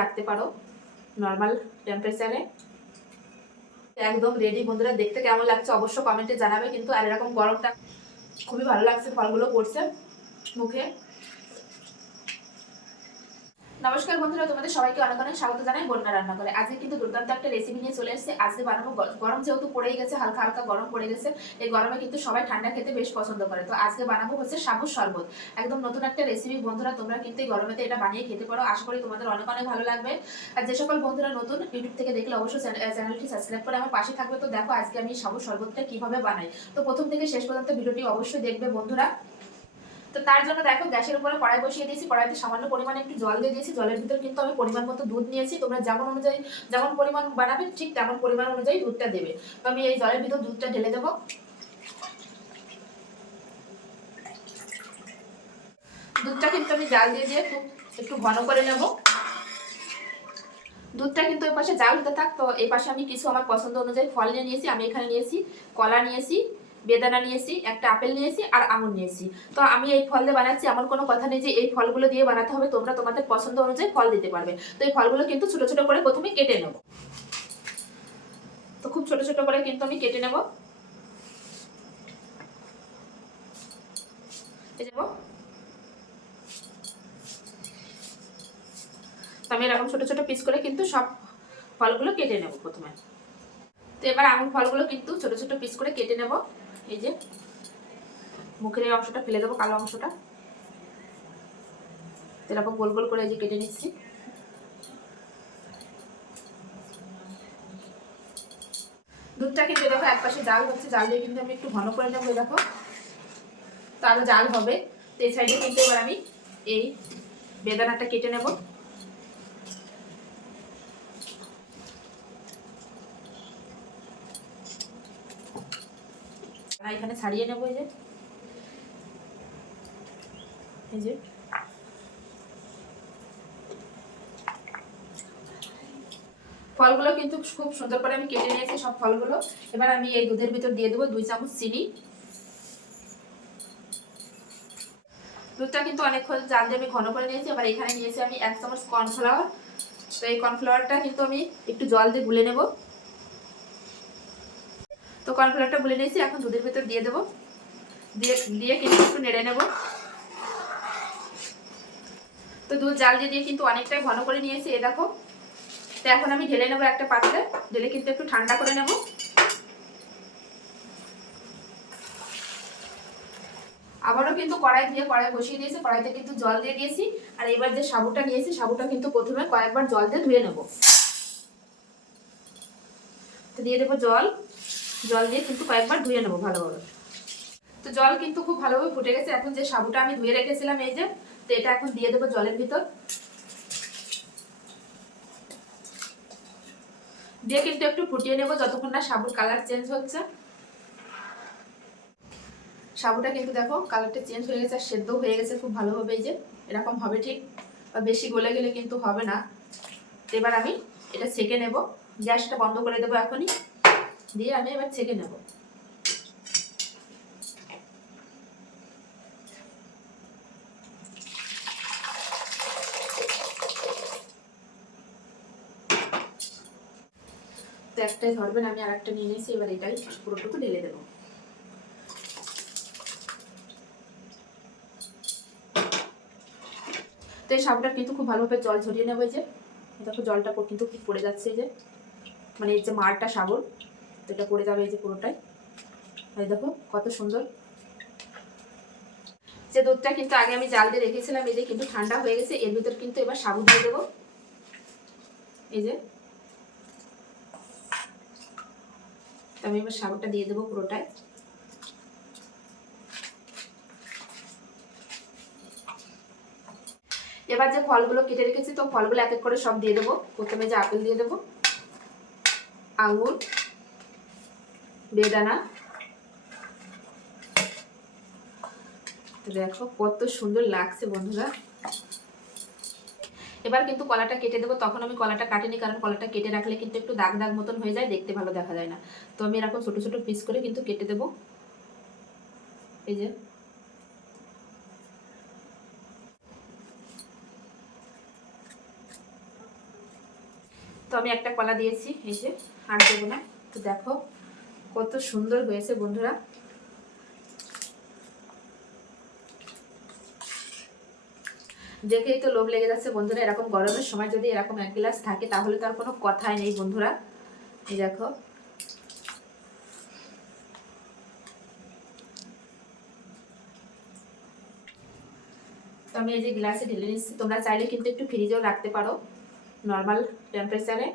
রাখতে পারো নর্মাল টেম্পারেচারে একদম রেডি বন্ধুরা, দেখতে কেমন লাগছে অবশ্য কমেন্টে জানাবে, কিন্তু আর এরকম গরমটা খুবই ভালো লাগছে, ফলগুলো পড়ছে মুখে। নমস্কার বন্ধুরা, তোমাদের সবাইকে অনেক অনেক স্বাগত জানাই বন্যা রান্না করে আজকে কিন্তু দুর্দান্ত একটা রেসিপি নিয়ে চলে এসেছে। আজকে বানাবো গরম যেহেতু পড়েই গেছে, হালকা হালকা গরম পড়ে গেছে, এই গরমে কিন্তু সবাই ঠান্ডা খেতে বেশ পছন্দ করে। তো আজকে বানাবো হচ্ছে সাবুর শরবত। একদম নতুন একটা রেসিপি বন্ধুরা, তোমরা কিন্তু এই গরমেতে এটা বানিয়ে খেতে পারো। আশা করি তোমাদের অনেক অনেক ভালো লাগবে। আর যে সকল বন্ধুরা নতুন ইউটিউব থেকে দেখলে অবশ্যই চ্যানেলটি সাবস্ক্রাইব করে আমার পাশে থাকবে। তো দেখো আজকে আমি সাবুর শরবতটা কীভাবে বানাই। তো প্রথম থেকে শেষ পর্যন্ত ভিডিওটি অবশ্যই দেখবে বন্ধুরা। তো তার জন্য দেখো গ্যাসের উপরে কড়াই বসিয়ে দিয়েছি, কড়াইতে সামান্য পরিমাণে একটু জল দিয়ে দিয়েছি। জলের ভিতর কিন্তু আমি পরিমাণ মতো দুধ নিয়েছি। তোমরা যেমন অনুযায়ী, যেমন পরিমাণ বানাবে, ঠিক তেমন পরিমাণ অনুযায়ী দুধটা দেবে। তো আমি এই জলের ভিতর দুধটা ঢেলে দেবো। দুধটা কিন্তু আমি জাল দিয়ে দিয়ে একটু ঘন করে নেব। দুধটা কিন্তু ওই পাশে জাল হতে থাক। তো এই পাশে আমি কিছু আমার পছন্দ অনুযায়ী ফল নিয়ে নিয়েছি। আমি এখানে নিয়েছি, কলা নিয়েছি। বেদানা নিয়েছি, একটা আপেল নিয়েছি আর আঙুর নিয়েছি। তো আমি এই ফল দিয়ে বানাচ্ছি, এমন কোনো কথা নেই যে এই ফলগুলো দিয়ে বানাতে হবে, তোমরা তোমাদের পছন্দ অনুযায়ী ফল দিতে পারবে। তো এই ফলগুলো কিন্তু ছোট ছোট করে প্রথমে কেটে নেব। তো খুব ছোট ছোট করে কিন্তু আমি কেটে নেব। আমি এরকম ছোট ছোট পিস করে কিন্তু সব ফলগুলো কেটে নেব প্রথমে। তো এবার আঙুর ফলগুলো কিন্তু ছোট ছোট পিস করে কেটে নেব। এই যে, মুখের এই অংশটা ফেলে দেবো, কালো অংশটা। এরকম গোল গোল করে এই যে কেটে নিচ্ছি। দুধটা কিন্তু দেখো এক পাশে জাল হচ্ছে, জাল দিয়ে কিন্তু আমি একটু ঘন করে নেব দেখো। তো আরও জাল হবে। তো এই সাইডে কিন্তু এবার আমি এই বেদানাটা কেটে নেব। এখানে ছাড়িয়ে নেব এই যে। এই যে। ফলগুলো কিন্তু খুব সুন্দর করে আমি কেটে নিয়েছি সব ফলগুলো। এবার আমি এই দুধের ভিতর দিয়ে দেবো দুই চামচ চিনি। দুধটা কিন্তু অনেকক্ষণ জাল দিয়ে আমি ঘন করে নিয়েছি। এবার এখানে নিয়েছি আমি এক চামচ কর্নফ্লাওয়ার। তো এই কর্নফ্লাওয়ারটা কিন্তু আমি একটু জল দিয়ে গুলে নেব। তো কর্নফ্লাওয়ারটা গুলে নিয়েছি, এখন দুধের ভিতর দিয়ে দেবো। দিয়ে দিয়ে কিন্তু একটু নেড়ে নেব। তো দুধ জাল দিয়ে দিয়ে কিন্তু অনেকটাই ঘন করে নিয়েছি এ দেখো। তো এখন আমি ঢেলে নেব একটা পাত্রে, ঢেলে কিন্তু একটু ঠান্ডা করে নেব। আবারও কিন্তু কড়াই দিয়ে কড়াই বসিয়ে দিয়েছি, কড়াইতে কিন্তু জল দিয়ে দিয়েছি। আর এবার যে সাবুটা নিয়েছি, সাবুটা কিন্তু প্রথমে কয়েকবার জল দিয়ে ধুয়ে নেব। তো দিয়ে দেবো জল। জল দিয়ে কিন্তু কয়েকবার ধুয়ে নেব ভালোভাবে। তো জল কিন্তু খুব ভালোভাবে ফুটে গেছে। এখন যে সাবুটা আমি ধুয়ে রেখেছিলাম, এই যে, তো এটা এখন দিয়ে দেবো জলের ভিতর। দিয়ে কিন্তু একটু ফুটিয়ে নেব যতক্ষণ না সাবুর কালার চেঞ্জ হচ্ছে। সাবুটা কিন্তু দেখো কালারটা চেঞ্জ হয়ে গেছে আর সেদ্ধ হয়ে গেছে খুব ভালোভাবে, এই যে, এরকম হবে ঠিক। বা বেশি গলে গেলে কিন্তু হবে না। এবার আমি এটা ছেঁকে নেব। গ্যাসটা বন্ধ করে দেবো এখনই। দিয়ে আমি এবার ছেঁকে নেব। একটাই ধরবেন, আমি আর একটা নিয়ে নিয়েছি, এবার এটাই পুরোটুকু ঢেলে দেবো। তো এই সাবুটা কিন্তু খুব ভালোভাবে জল ঝরিয়ে নেব যে। দেখো জলটা কিন্তু খুব পড়ে যাচ্ছে যে। মানে এই যে মারটা সাবুর এটা পড়ে যাবে এই যে পুরোটাই। এই দেখো, কত সুন্দর। যে দুধটা কিন্তু আগে আমি জাল দিয়ে রেখেছিলাম, এই যে কিন্তু ঠান্ডা হয়ে গেছে, এর ভিতর কিন্তু এবার সাবু দিয়ে দেবো। এই যে। আমি এবার সাবুটা দিয়ে দেবো পুরোটাই। এবার যে ফলগুলো কেটে রেখেছি, তো ফলগুলো এক এক করে সব দিয়ে দেবো। প্রথমে যে আপেল দিয়ে দেবো, আঙুর বেদানা দেখো কত সুন্দর লাগছে বন্ধুরা। এবার কিন্তু কলাটা কেটে দেবো। তখন আমি কলাটা কাটিনি, কারণ কলাটা কেটে রাখলে কিন্তু একটু দাগ দাগ মতন হয়ে যায়, দেখতে ভালো দেখা যায় না। তো আমি এরকম ছোট ছোট পিস করে কিন্তু কেটে দেবো। এই যে। তো আমি একটা কলা দিয়েছি যে। আর দেবো না। তো দেখো। কত সুন্দর হয়েছে বন্ধুরা। দেখেই তো লোভ লেগে যাচ্ছে বন্ধুরা, এরকম গরমের সময় যদি এরকম এক গ্লাস থাকে তাহলে তো আর কোনো কথাই নেই বন্ধুরা। এই দেখো। আমি এই যে গ্লাসে ঢেলে নিচ্ছি, তোমরা চাইলে কিন্তু একটু ফ্রিজেও রাখতে পারো নর্মাল টেম্পারেচারে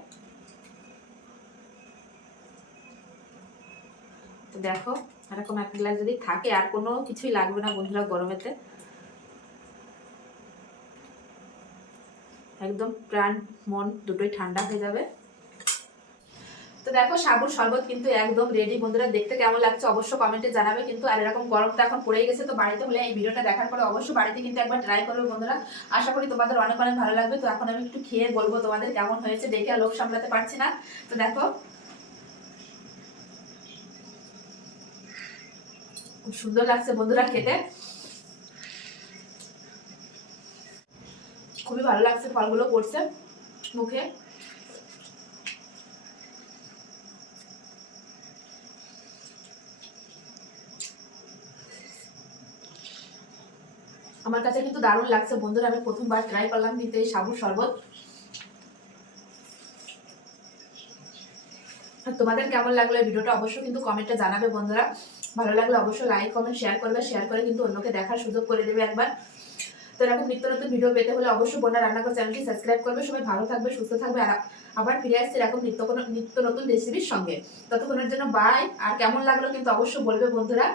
তো দেখো, এরকম এক গ্লাস যদি থাকে, আর কোনো কিছুই লাগবে না বন্ধুরা গরমেতে। একদম প্রাণ, মন দুটোই ঠান্ডা হয়ে যাবে। তো দেখো, সাবুর শরবত কিন্তু একদম রেডি বন্ধুরা, দেখতে কেমন লাগছে অবশ্য কমেন্টে জানাবে। কিন্তু আর এরকম গরম তো এখন পড়েই গেছে, তো বাড়িতে হলে এই ভিডিওটা দেখার পরে অবশ্যই বাড়িতে কিন্তু একবার ট্রাই করবে বন্ধুরা। আশা করি তোমাদের অনেক অনেক ভালো লাগবে। তো এখন আমি একটু খেয়ে বলব তোমাদের কেমন হয়েছে, দেখে আর লোভ সামলাতে পারছি না। তো দেখো খুব সুন্দর লাগছে বন্ধুরা খেতে। খুবই ভালো লাগছে ফলগুলো পড়ছে মুখে। আমার কাছে কিন্তু দারুণ লাগছে বন্ধুরা, আমি প্রথমবার ট্রাই করলাম কিন্তু এই সাবুর শরবত। তোমাদের কেমন লাগল ভিডিওটা অবশ্যই কিন্তু কমেন্টে জানাবে বন্ধুরা। ভালো লাগলে অবশ্যই লাইক কমেন্ট শেয়ার করবে। শেয়ার করে কিন্তু অন্যকে দেখার সুযোগ করে দেবে একবার। তো এরকম নিত্য নতুন ভিডিও পেতে হলে অবশ্যই বন্যা রান্নাঘর চ্যানেলটি সাবস্ক্রাইব করবে। সবাই ভালো থাকবে, সুস্থ থাকবে। আর আবার ফিরে আসছে এরকম নিত্য কোনো, নিত্য নতুন রেসিপির সঙ্গে। ততক্ষণের জন্য বাই আর কেমন লাগল কিন্তু অবশ্যই বলবে বন্ধুরা।